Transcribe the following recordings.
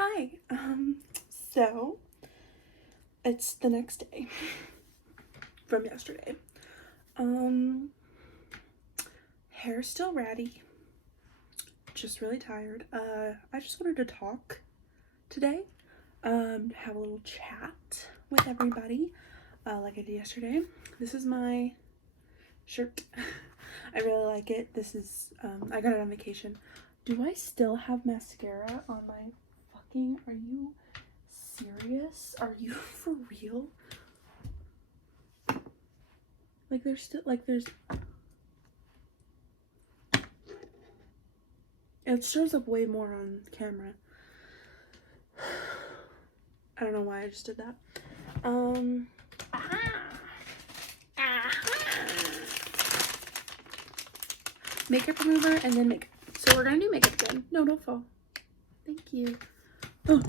Hi. So it's the next day from yesterday. Hair's still ratty. Just really tired. I just wanted to talk today. Have a little chat with everybody, like I did yesterday. This is my shirt. I really like it. This is, I got it on vacation. Do I still have mascara on my fucking, are you serious? Are you for real? Like there's still, it shows up way more on camera. I don't know why I just did that. Makeup remover and then makeup. So we're gonna do makeup again. No, don't fall. Thank you. Oh.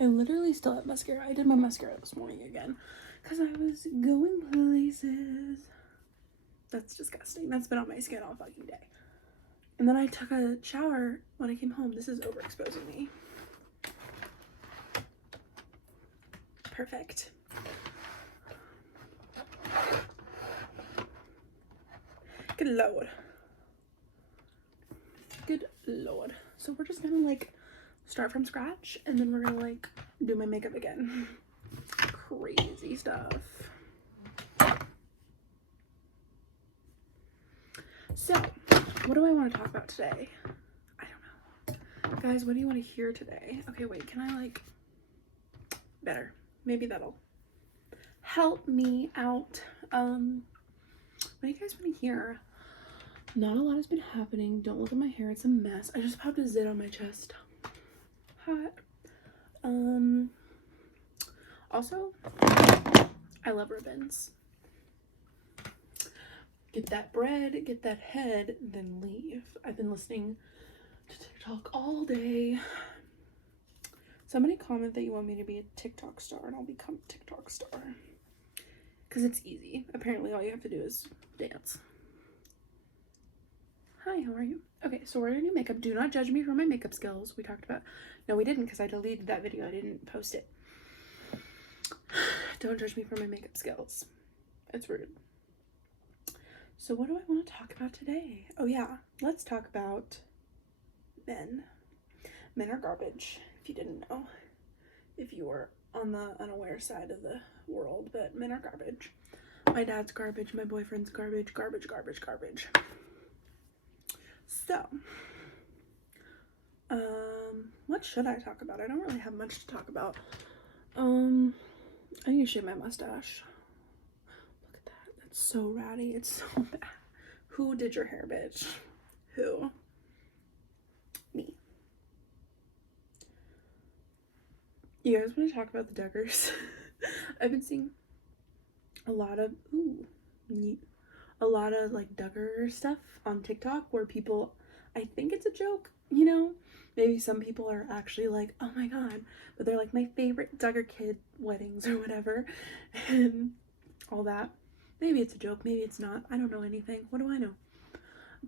I literally still have mascara. I did my mascara this morning again because I was going places. That's disgusting. That's been on my skin all fucking day. And then I took a shower when I came home. This is overexposing me. Perfect. Good lord. Good lord. So we're just gonna like start from scratch and then we're gonna like do my makeup again. Crazy stuff. So, what do I want to talk about today? I don't know. Guys, what do you want to hear today? Okay, wait, can I like better? Maybe that'll help me out. What do you guys want to hear? Not a lot has been happening. Don't look at my hair, it's a mess. I just popped a zit on my chest. Hot. Also, I love ribbons. Get that bread, get that head, then leave. I've been listening to TikTok all day. Somebody comment that you want me to be a TikTok star and I'll become a TikTok star. Because it's easy. Apparently all you have to do is dance. Hi, how are you? Okay, so we're gonna do makeup. Do not judge me for my makeup skills. We talked about, no we didn't because I deleted that video. I didn't post it. Don't judge me for my makeup skills. It's rude. So what do I want to talk about today? Oh yeah, let's talk about men. Men are garbage, if you didn't know. If you were on the unaware side of the world, but men are garbage. My dad's garbage, my boyfriend's garbage, garbage, garbage, garbage. So, what should I talk about? I don't really have much to talk about. I need to shave my mustache. Look at that. That's so ratty. It's so bad. Who did your hair, bitch? Who? Me. You guys want to talk about the Duggars? I've been seeing a lot of like Duggar stuff on TikTok where people, I think it's a joke, you know? Maybe some people are actually like, oh my god, but they're like my favorite Duggar kid weddings or whatever and all that. Maybe it's a joke, maybe it's not. I don't know anything. What do I know?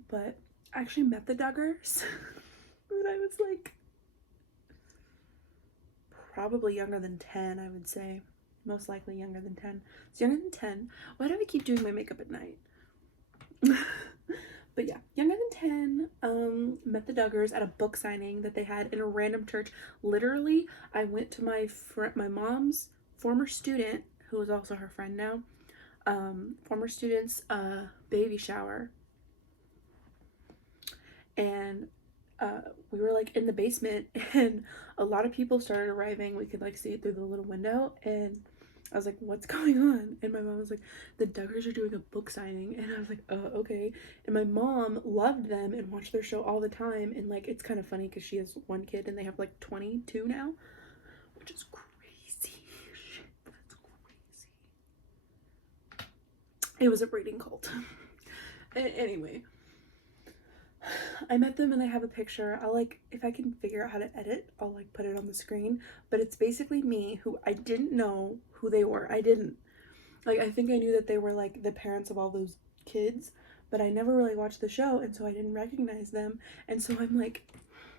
But I actually met the Duggars when I was like probably younger than 10, I would say. Most likely younger than 10. It's younger than 10. Why do I keep doing my makeup at night? But yeah, younger than 10. Met the Duggars at a book signing that they had in a random church. Literally, I went to my mom's former student, who is also her friend now, former student's baby shower, and we were like in the basement and a lot of people started arriving. We could like see it through the little window and I was like, what's going on? And my mom was like, the Duggars are doing a book signing. And I was like, okay. And my mom loved them and watched their show all the time. And like, it's kind of funny because she has one kid and they have like 22 now, which is crazy. Shit, that's crazy. It was a breeding cult. Anyway, I met them and I have a picture. I'll like, if I can figure out how to edit, I'll like put it on the screen. But it's basically me, who I didn't know who they were. I didn't. Like, I think I knew that they were like the parents of all those kids, but I never really watched the show, and so I didn't recognize them. And so I'm like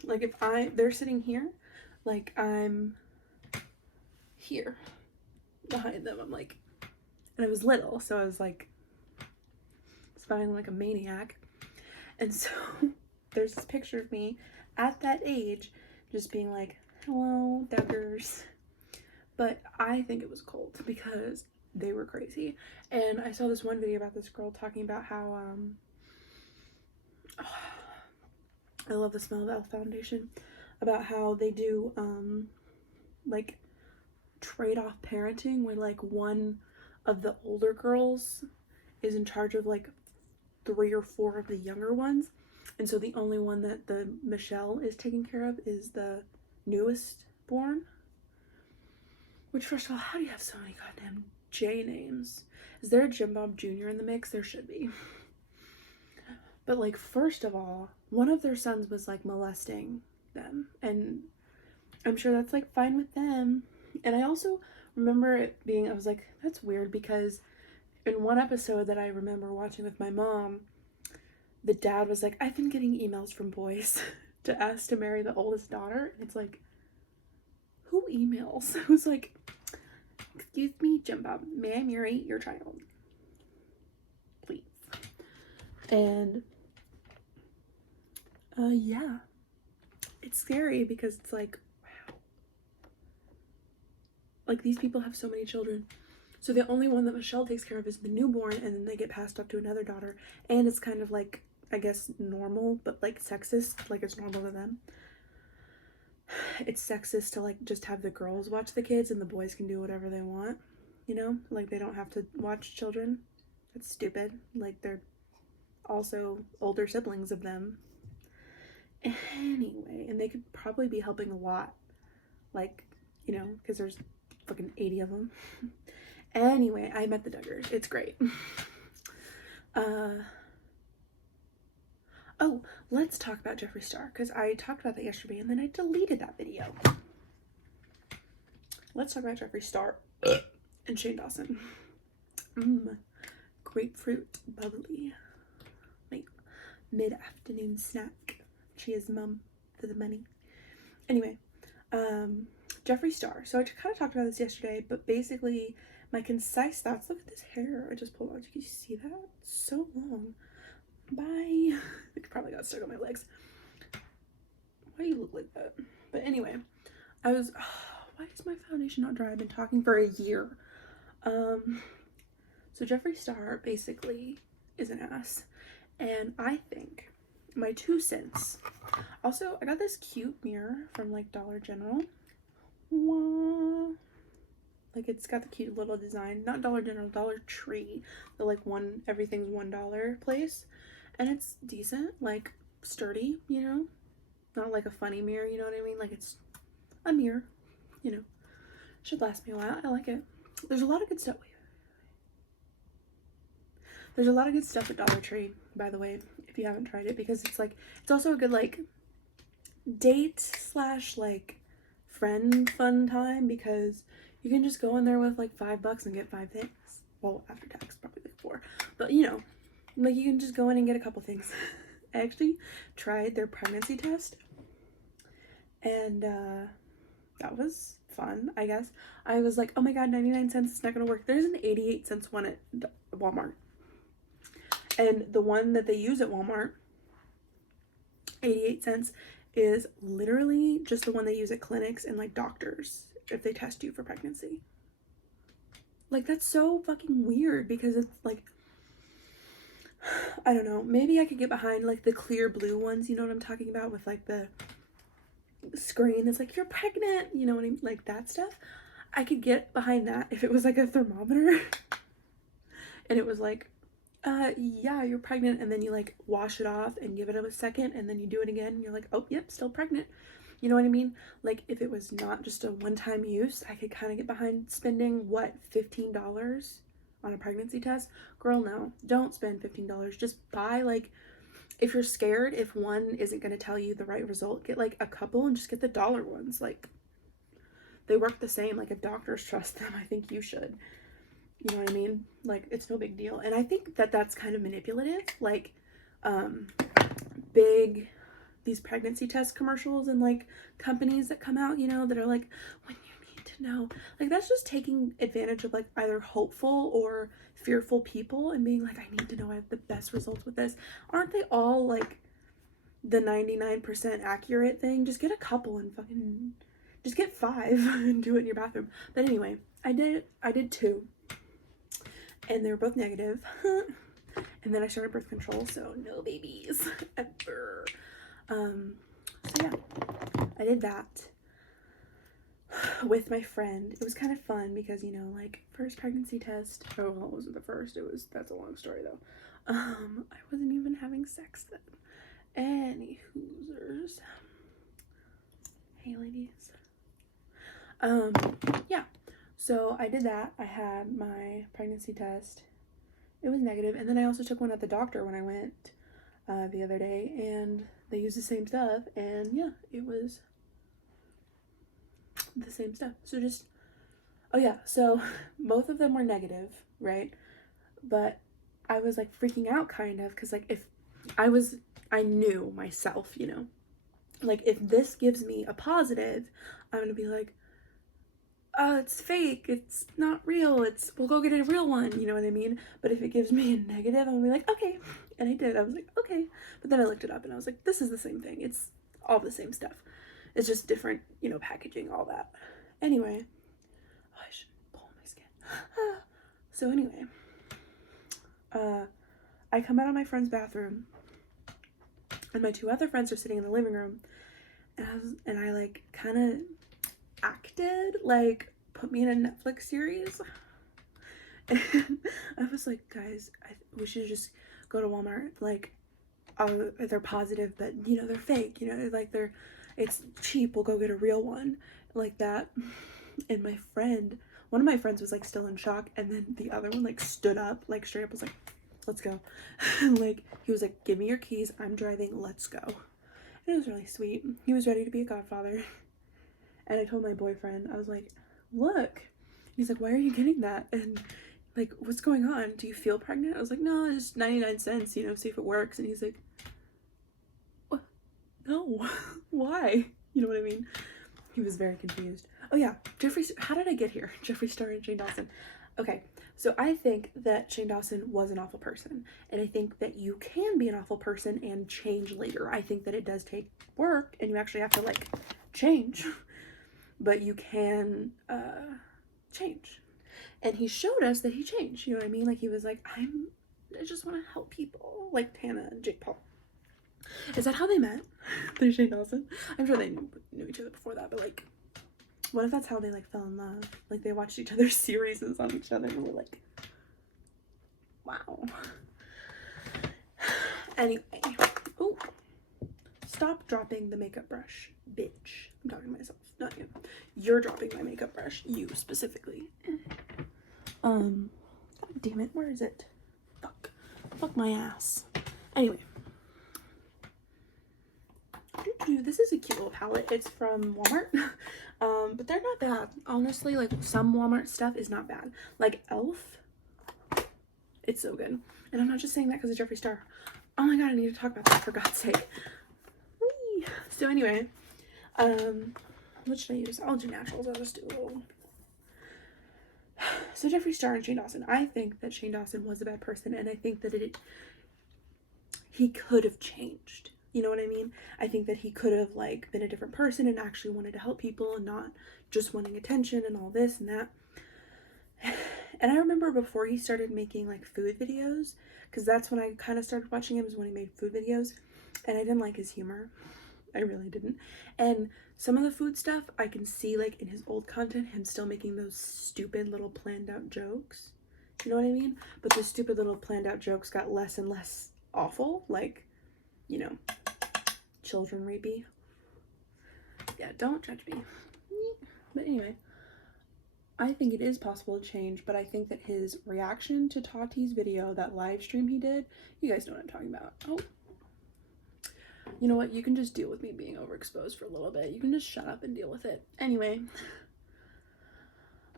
if they're sitting here, like I'm here behind them. I'm like, and I was little, so I was like spying like a maniac. And so there's this picture of me at that age just being like, hello, Duggars. But I think it was cold because they were crazy. And I saw this one video about this girl talking about how I love the smell of Elf Foundation, about how they do like trade-off parenting, where like one of the older girls is in charge of like 3 or 4 of the younger ones, and so the only one that the Michelle is taking care of is the newest born. Which, first of all, how do you have so many goddamn J names? Is there a Jim Bob Jr. in the mix? There should be. But like, first of all, one of their sons was like molesting them, and I'm sure that's like fine with them. And I also remember it being, I was like, that's weird, because in one episode that I remember watching with my mom, the dad was like, I've been getting emails from boys to ask to marry the oldest daughter. And it's like, who emails? I was like, excuse me, Jim Bob, may I marry your child? Please. And yeah, it's scary because it's like, wow, like these people have so many children. So the only one that Michelle takes care of is the newborn, and then they get passed up to another daughter. And it's kind of like, I guess, normal, but like sexist, like it's normal to them. It's sexist to like just have the girls watch the kids and the boys can do whatever they want, you know? Like they don't have to watch children. That's stupid. Like they're also older siblings of them. Anyway, and they could probably be helping a lot, like, you know, because there's fucking 80 of them. Anyway, I met the Duggars. It's great. Oh, let's talk about Jeffree Star, because I talked about that yesterday and then I deleted that video. Let's talk about Jeffree Star and Shane Dawson. Grapefruit bubbly. Like mid-afternoon snack. Cheers, mum, for the money. Anyway, Jeffree Star. So I kind of talked about this yesterday, but basically my concise thoughts. Look at this hair I just pulled out. Can you see that? It's so long. Bye. It probably got stuck on my legs. Why do you look like that? But anyway, I was, why is my foundation not dry? I've been talking for a year. So Jeffree Star basically is an ass. And I think my 2 cents. Also, I got this cute mirror from like Dollar General. Wah. Like it's got the cute little design. Not Dollar General, Dollar Tree. The like everything's $1 place. And it's decent, like sturdy, you know? Not like a funny mirror, you know what I mean? Like it's a mirror, you know. Should last me a while. I like it. There's a lot of good stuff. There's a lot of good stuff at Dollar Tree, by the way, if you haven't tried it, because it's like, it's also a good like date / like friend fun time, because you can just go in there with like $5 and get 5 things. Well, after tax, probably like 4, but you know, like you can just go in and get a couple things. I actually tried their pregnancy test, and that was fun, I guess. I was like, oh my god, 99 cents, it's not gonna work. There's an 88-cent one at Walmart. And the one that they use at Walmart, 88 cents, is literally just the one they use at clinics and like doctors if they test you for pregnancy. Like that's so fucking weird, because it's like, I don't know, maybe I could get behind like the clear blue ones, you know what I'm talking about, with like the screen that's like, you're pregnant, you know what I mean, like that stuff. I could get behind that if it was like a thermometer and it was like, yeah, you're pregnant, and then you like wash it off and give it a second and then you do it again and you're like, oh yep, still pregnant, you know what I mean? Like if it was not just a one-time use, I could kind of get behind spending what, $15 on a pregnancy test. Girl, no, don't spend $15. Just buy, like, if you're scared if one isn't going to tell you the right result, get like a couple and just get the dollar ones. Like they work the same. Like if doctors trust them, I think you should. You know what I mean? Like, it's no big deal. And I think that that's kind of manipulative. Like, big, these pregnancy test commercials and like companies that come out, you know, that are like, when you need to know. Like, that's just taking advantage of like either hopeful or fearful people and being like, I need to know I have the best results with this. Aren't they all like the 99% accurate thing? Just get a couple and fucking just get 5 and do it in your bathroom. But anyway, I did 2 and they were both negative. And then I started birth control, so no babies ever. So yeah, I did that with my friend. It was kind of fun because, you know, like, first pregnancy test. Oh, well, it wasn't the first. That's a long story though. I wasn't even having sex then. Any hoosers. Hey ladies. Yeah. So I did that. I had my pregnancy test. It was negative, and then I also took one at the doctor when I went the other day, and they used the same stuff, and yeah, it was the same stuff. So just, oh yeah, so both of them were negative, right? But I was like freaking out kind of, because like if I knew myself, you know, like if this gives me a positive, I'm gonna be like, oh, it's fake, it's not real, we'll go get a real one, you know what I mean? But if it gives me a negative, I'm gonna be like, okay. And I did. I was like, okay. But then I looked it up and I was like, this is the same thing. It's all the same stuff. It's just different, you know, packaging, all that. Anyway, oh, I should pull my skin. So anyway, I come out of my friend's bathroom and my 2 other friends are sitting in the living room, and I like kind of acted like, put me in a Netflix series. And I was like, guys, we should just go to Walmart. Like, they're positive, but you know, they're fake, you know, like it's cheap, we'll go get a real one, like that. And one of my friends was like still in shock, and then the other one like stood up, like straight up was like, let's go. Like, he was like, give me your keys, I'm driving, let's go. And it was really sweet. He was ready to be a godfather. And I told my boyfriend, I was like, look. He's like, why are you getting that? And like, what's going on? Do you feel pregnant? I was like, no, it's just 99 cents, you know, see if it works. And he's like, what? No. Why? You know what I mean? He was very confused. Oh yeah, how did I get here? Jeffree Star and Shane Dawson. Okay, so I think that Shane Dawson was an awful person, and I think that you can be an awful person and change later. I think that it does take work, and you actually have to like change, but you can change. And he showed us that he changed, you know what I mean? Like, he was like, I just want to help people, like Tana and Jake Paul. Is that how they met? They're Shane Dawson. I'm sure they knew each other before that, but like, what if that's how they like fell in love? Like, they watched each other's series on each other and were like, wow. Anyway, oh, stop dropping the makeup brush, bitch. I'm talking to myself, not you. You're dropping my makeup brush, you specifically. God damn it, where is it? Fuck my ass. Anyway. This is a cute little palette. It's from Walmart. But they're not bad. Honestly, like, some Walmart stuff is not bad. Like Elf. It's so good. And I'm not just saying that because of Jeffree Star. Oh my god, I need to talk about that, for God's sake. Whee! So anyway, what should I use? I'll do naturals. I'll just do a little. So Jeffree Star and Shane Dawson. I think that Shane Dawson was a bad person, and I think that he could have changed. You know what I mean? I think that he could have like been a different person and actually wanted to help people and not just wanting attention and all this and that. And I remember before he started making like food videos, because that's when I kind of started watching him, is when he made food videos, and I didn't like his humor. I really didn't. And some of the food stuff I can see, like in his old content, him still making those stupid little planned out jokes. You know what I mean? But the stupid little planned out jokes got less and less awful, like, you know, children rapey. Yeah, don't judge me. But anyway, I think it is possible to change, but I think that his reaction to Tati's video, that live stream he did, you guys know what I'm talking about. Oh, you know what? You can just deal with me being overexposed for a little bit. You can just shut up and deal with it. Anyway,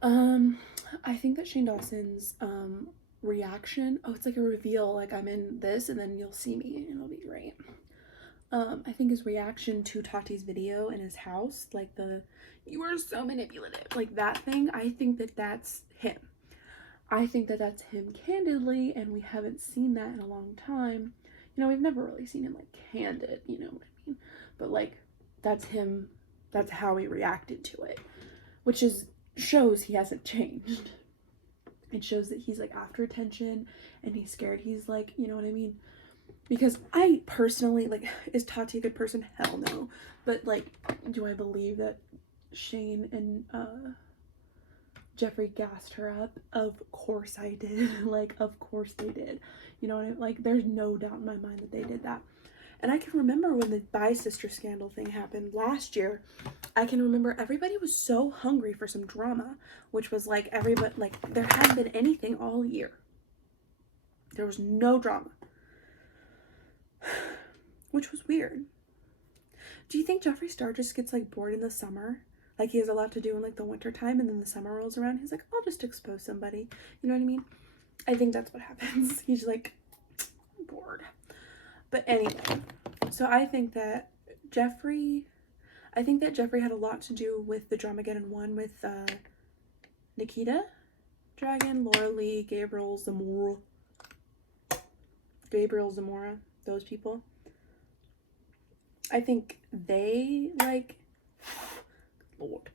I think that Shane Dawson's reaction, oh, it's like a reveal, like I'm in this and then you'll see me and it'll be great. I think his reaction to Tati's video in his house, like the "you are so manipulative," like that thing, I think that that's him. I think that that's him candidly, and we haven't seen that in a long time. You know, we've never really seen him like candid, you know what I mean? But like, that's him, that's how he reacted to it, which is shows he hasn't changed. It shows that he's like after attention and he's scared. He's like, you know what I mean? Because I personally, like, is Tati a good person? Hell no. But like, do I believe that Shane and Jeffrey gassed her up? Of course I did. Like, of course they did. You know what I mean? Like, there's no doubt in my mind that they did that. And I can remember when the bi-sister scandal thing happened last year, I can remember everybody was so hungry for some drama, which was like everybody, like, there hadn't been anything all year. There was no drama. Which was weird. Do you think Jeffree Star just gets like bored in the summer? Like he has a lot to do in like the winter time, and then the summer rolls around, he's like, I'll just expose somebody. You know what I mean? I think that's what happens. He's like bored. But anyway, so I think that Jeffree had a lot to do with the Dramageddon one with Nikita Dragon, Laura Lee, Gabriel Zamora, those people. I think they, like, Lord,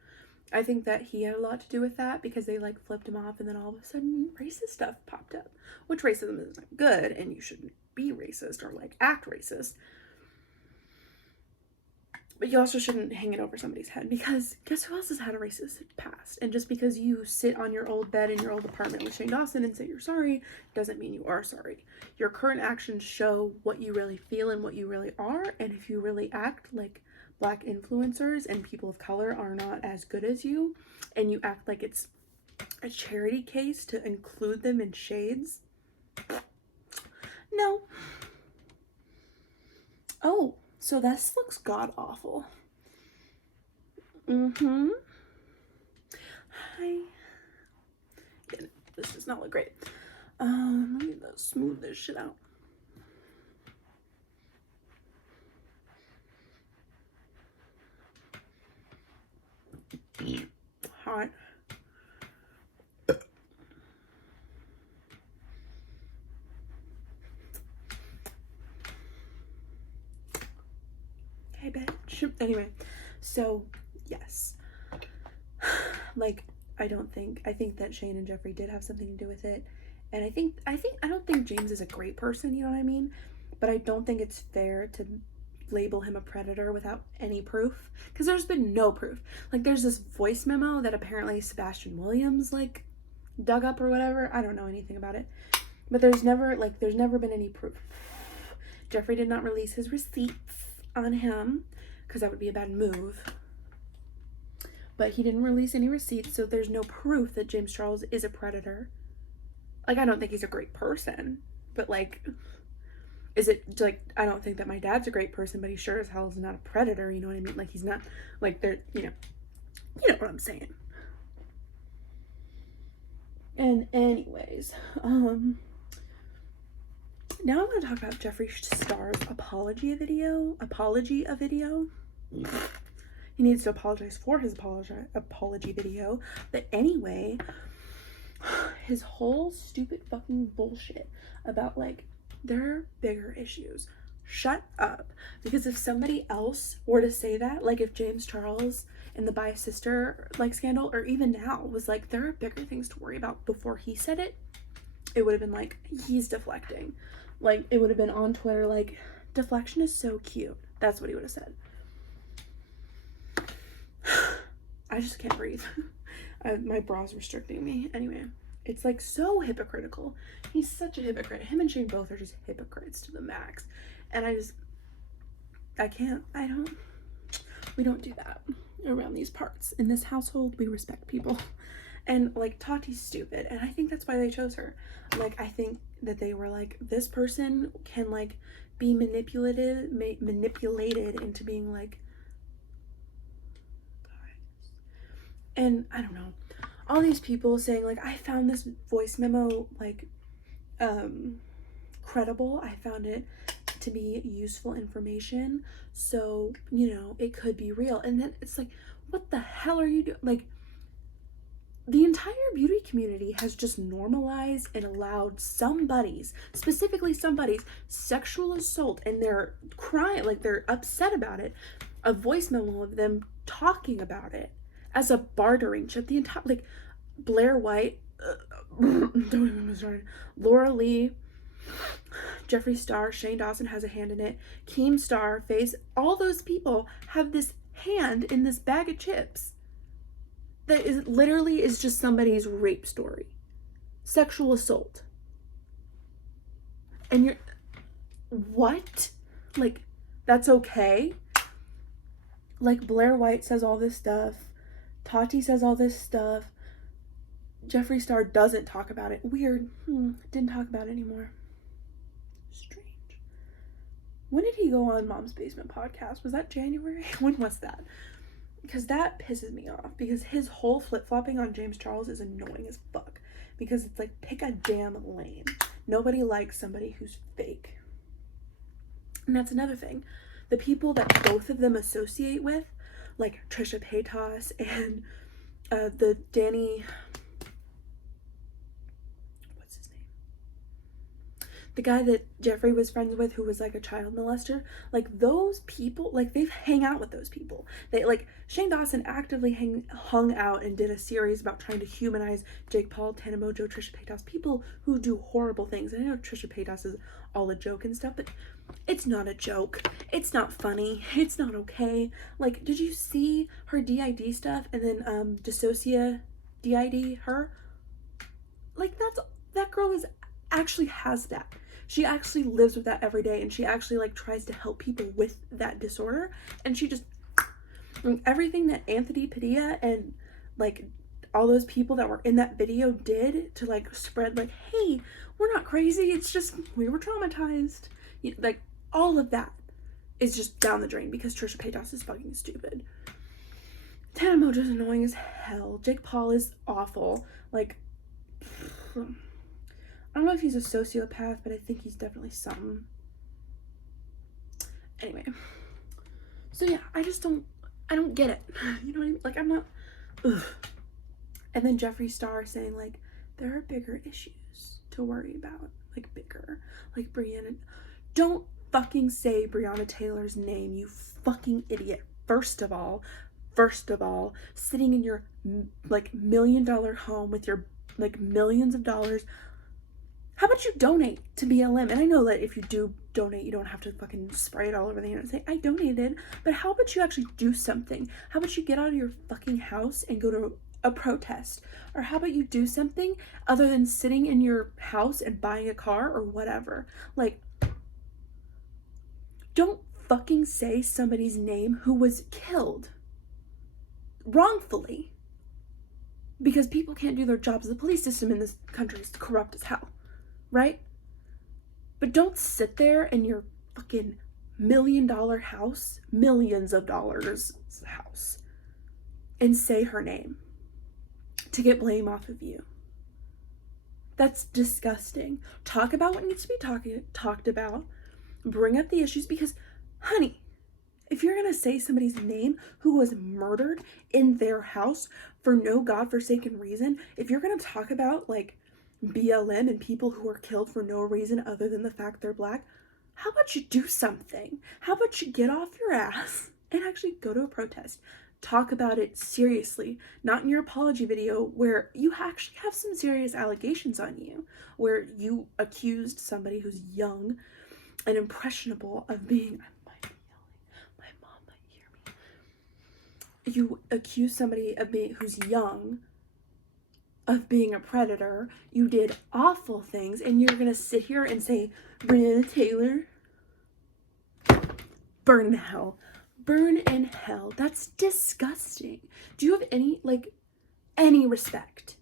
I think that he had a lot to do with that because they, like, flipped him off and then all of a sudden racist stuff popped up, which racism is not good and you shouldn't be racist or, like, act racist. But you also shouldn't hang it over somebody's head because guess who else has had a racist past? And just because you sit on your old bed in your old apartment with Shane Dawson and say you're sorry doesn't mean you are sorry. Your current actions show what you really feel and what you really are. And if you really act like Black influencers and people of color are not as good as you, and you act like it's a charity case to include them in shades, no. Oh, so this looks god-awful. Hi. Yeah, this does not look great. Let me smooth this shit out. Hot. Hey, bitch. Anyway, so yes, like I think that Shane and Jeffree did have something to do with it, and I don't think James is a great person. You know what I mean? But I don't think it's fair to label him a predator without any proof, because there's been no proof. Like there's this voice memo that apparently Sebastian Williams like dug up or whatever. I don't know anything about it, but there's never been any proof. Jeffree did not release his receipts on him because that would be a bad move, but he didn't release any receipts, so there's no proof that James Charles is a predator. Like I don't think he's a great person, but like, is it like, I don't think that my dad's a great person, but he sure as hell is not a predator. You know what I mean? Like he's not like they're, you know what I'm saying. And anyways, now I want to talk about Jeffree Star's apology video. He needs to apologize for his apology video. But anyway, his whole stupid fucking bullshit about like there are bigger issues. Shut up. Because if somebody else were to say that, like if James Charles and the bi-sister like scandal, or even now was like there are bigger things to worry about before he said it, it would have been like he's deflecting. Like it would have been on Twitter like deflection is so cute. That's what he would have said. I just can't breathe. My bra's restricting me. Anyway, it's like so hypocritical. He's such a hypocrite. Him and Shane both are just hypocrites to the max. And we don't do that around these parts. In this household, we respect people. And like Tati's stupid, and I think that's why they chose her. Like I think that they were like, this person can like be manipulated into being like, and I don't know. all these people saying, like, I found this voice memo, like, credible. I found it to be useful information. So, you know, it could be real. And then it's like, what the hell are you doing? Like, the entire beauty community has just normalized and allowed somebody's, specifically somebody's, sexual assault, and they're crying, like they're upset about it, a voice memo of them talking about it as a bartering chip. The entire, like, Blair White, don't even get started, Laura Lee, Jeffree Star, Shane Dawson has a hand in it, Keemstar, Face, all those people have this hand in this bag of chips that is literally is just somebody's rape story, sexual assault. And you're, what? Like, that's okay? Like, Blair White says all this stuff, Tati says all this stuff, Jeffree Star doesn't talk about it. Weird. Didn't talk about it anymore. Strange. When did he go on Mom's Basement podcast? Was that January? When was that? Because that pisses me off, because his whole flip-flopping on James Charles is annoying as fuck, because it's like, pick a damn lane. Nobody likes somebody who's fake. And that's another thing. The people that both of them associate with, like Trisha Paytas and the Danny, what's his name? The guy that Jeffree was friends with, who was like a child molester, like those people, like they hang out with those people. They, like, Shane Dawson actively hung out and did a series about trying to humanize Jake Paul, Tana Mongeau, Trisha Paytas, people who do horrible things. And I know Trisha Paytas is all a joke and stuff, but it's not a joke. It's not funny. It's not okay. Like, did you see her DID stuff and then Dissociate DID her? Like, that girl is actually has that. She actually lives with that every day, and she actually, like, tries to help people with that disorder, and she just, everything that Anthony Padilla and, like, all those people that were in that video did to, like, spread, like, hey, we're not crazy, it's just, we were traumatized. Like, all of that is just down the drain because Trisha Paytas is fucking stupid. Tana Mongeau's annoying as hell. Jake Paul is awful. Like, I don't know if he's a sociopath, but I think he's definitely something. Anyway. So yeah, I don't get it. You know what I mean? Like, I'm not, ugh. And then Jeffree Star saying, like, there are bigger issues to worry about. Like, bigger. Like, Breonna. Don't fucking say Breonna Taylor's name, you fucking idiot. First of all, sitting in your, like, $1 million home with your, like, millions of dollars. How about you donate to BLM? And I know that if you do donate, you don't have to fucking spray it all over the internet and say, I donated. But how about you actually do something? How about you get out of your fucking house and go to a protest? Or how about you do something other than sitting in your house and buying a car or whatever? Like, don't fucking say somebody's name who was killed wrongfully because people can't do their jobs. The police system in this country is corrupt as hell. Right? But don't sit there in your fucking $1 million house, millions of dollars house, and say her name to get blame off of you. That's disgusting. Talk about what needs to be talked about. Bring up the issues because, honey, if you're going to say somebody's name who was murdered in their house for no godforsaken reason, if you're going to talk about, like, BLM and people who are killed for no reason other than the fact they're black, how about you do something? How about you get off your ass and actually go to a protest? Talk about it seriously, not in your apology video where you actually have some serious allegations on you, where you accused somebody who's young and impressionable of being, I might be yelling, my mom might hear me. You accuse somebody of being who's young of being a predator. You did awful things, and you're gonna sit here and say, Breonna Taylor, burn in hell. Burn in hell. That's disgusting. Do you have any respect?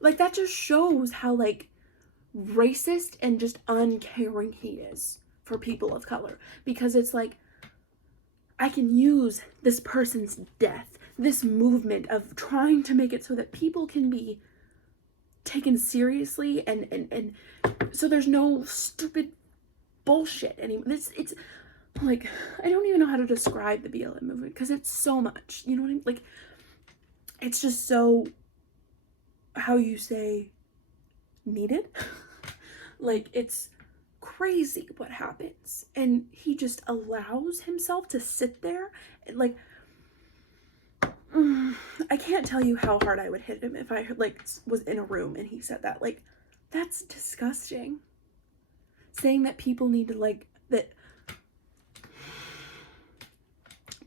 Like, that just shows how, like, racist and just uncaring he is for people of color. Because it's like, I can use this person's death, this movement of trying to make it so that people can be taken seriously, and so there's no stupid bullshit anymore. It's like, I don't even know how to describe the BLM movement because it's so much, you know what I mean? Like, it's just so, how you say, needed. Like, it's crazy what happens, and he just allows himself to sit there and, like, I can't tell you how hard I would hit him if I, like, was in a room and he said that. Like, that's disgusting. Saying that people need to, like, that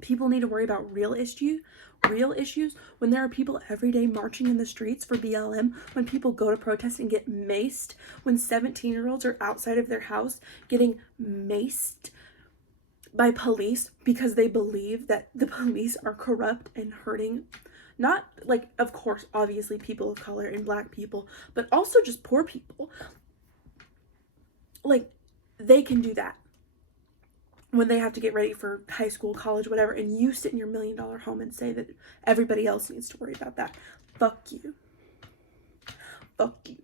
people need to worry about real issues when there are people every day marching in the streets for BLM, when people go to protest and get maced, when 17-year-olds are outside of their house getting maced by police because they believe that the police are corrupt and hurting, not, like, of course, obviously people of color and Black people, but also just poor people. Like, they can do that when they have to get ready for high school, college, whatever, and you sit in your $1 million home and say that everybody else needs to worry about that. Fuck you. Fuck you.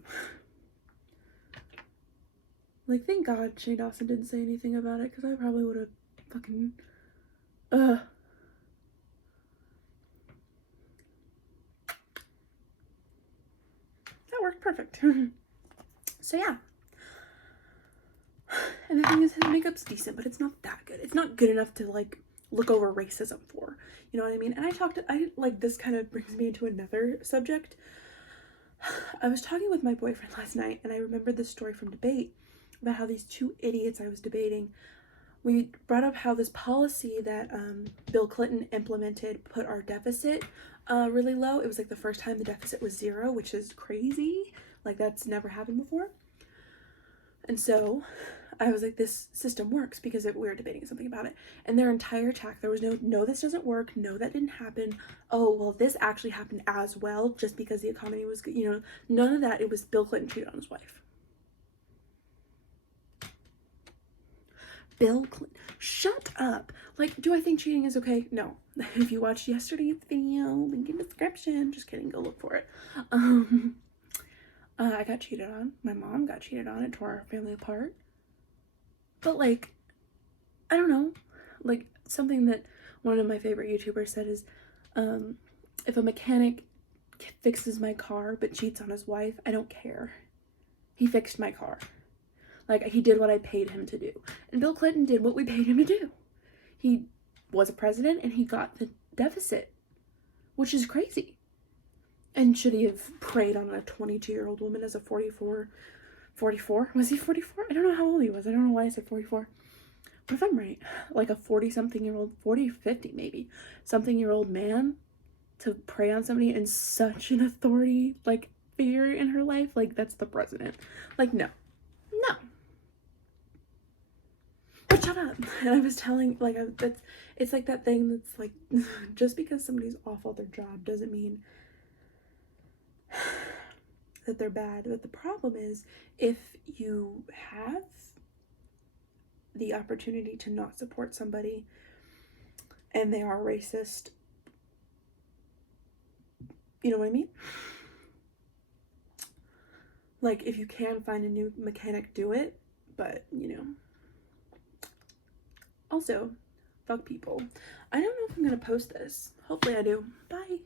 Like, thank God Shane Dawson didn't say anything about it, because I probably would have fucking, that worked perfect. So yeah. And the thing is, his makeup's decent, but it's not that good. It's not good enough to, like, look over racism for. You know what I mean? And this kind of brings me into another subject. I was talking with my boyfriend last night, and I remembered this story from debate about how these two idiots I was debating, we brought up how this policy that Bill Clinton implemented put our deficit really low. It was like the first time the deficit was 0, which is crazy. Like, that's never happened before. And so I was like, this system works, because we were debating something about it. And their entire attack, there was no, this doesn't work. No, that didn't happen. Oh, well, this actually happened as well, just because the economy was good. You know, none of that. It was Bill Clinton cheated on his wife. Bill Clinton, shut up. Like, do I think cheating is okay? No. If you watched yesterday's video, link in description. Just kidding, go look for it. I got cheated on. My mom got cheated on. It tore our family apart. But, like, I don't know. Like, something that one of my favorite YouTubers said is, if a mechanic fixes my car but cheats on his wife, I don't care. He fixed my car. Like, he did what I paid him to do. And Bill Clinton did what we paid him to do. He was a president, and he got the deficit, which is crazy. And should he have preyed on a 22-year-old woman as a 44? Was he 44? I don't know how old he was. I don't know why I said 44. What if I'm right? Like a 40-something-year-old, 40, 50 maybe, something-year-old man to prey on somebody in such an authority, like, figure in her life? Like, that's the president. Like, no. No. But shut up. And I was telling, like, it's like that thing that's like, just because somebody's awful at their job doesn't mean that they're bad. But the problem is, if you have the opportunity to not support somebody and they are racist, you know what I mean? Like, if you can find a new mechanic, do it. But, you know. Also, fuck people. I don't know if I'm gonna post this. Hopefully I do. Bye.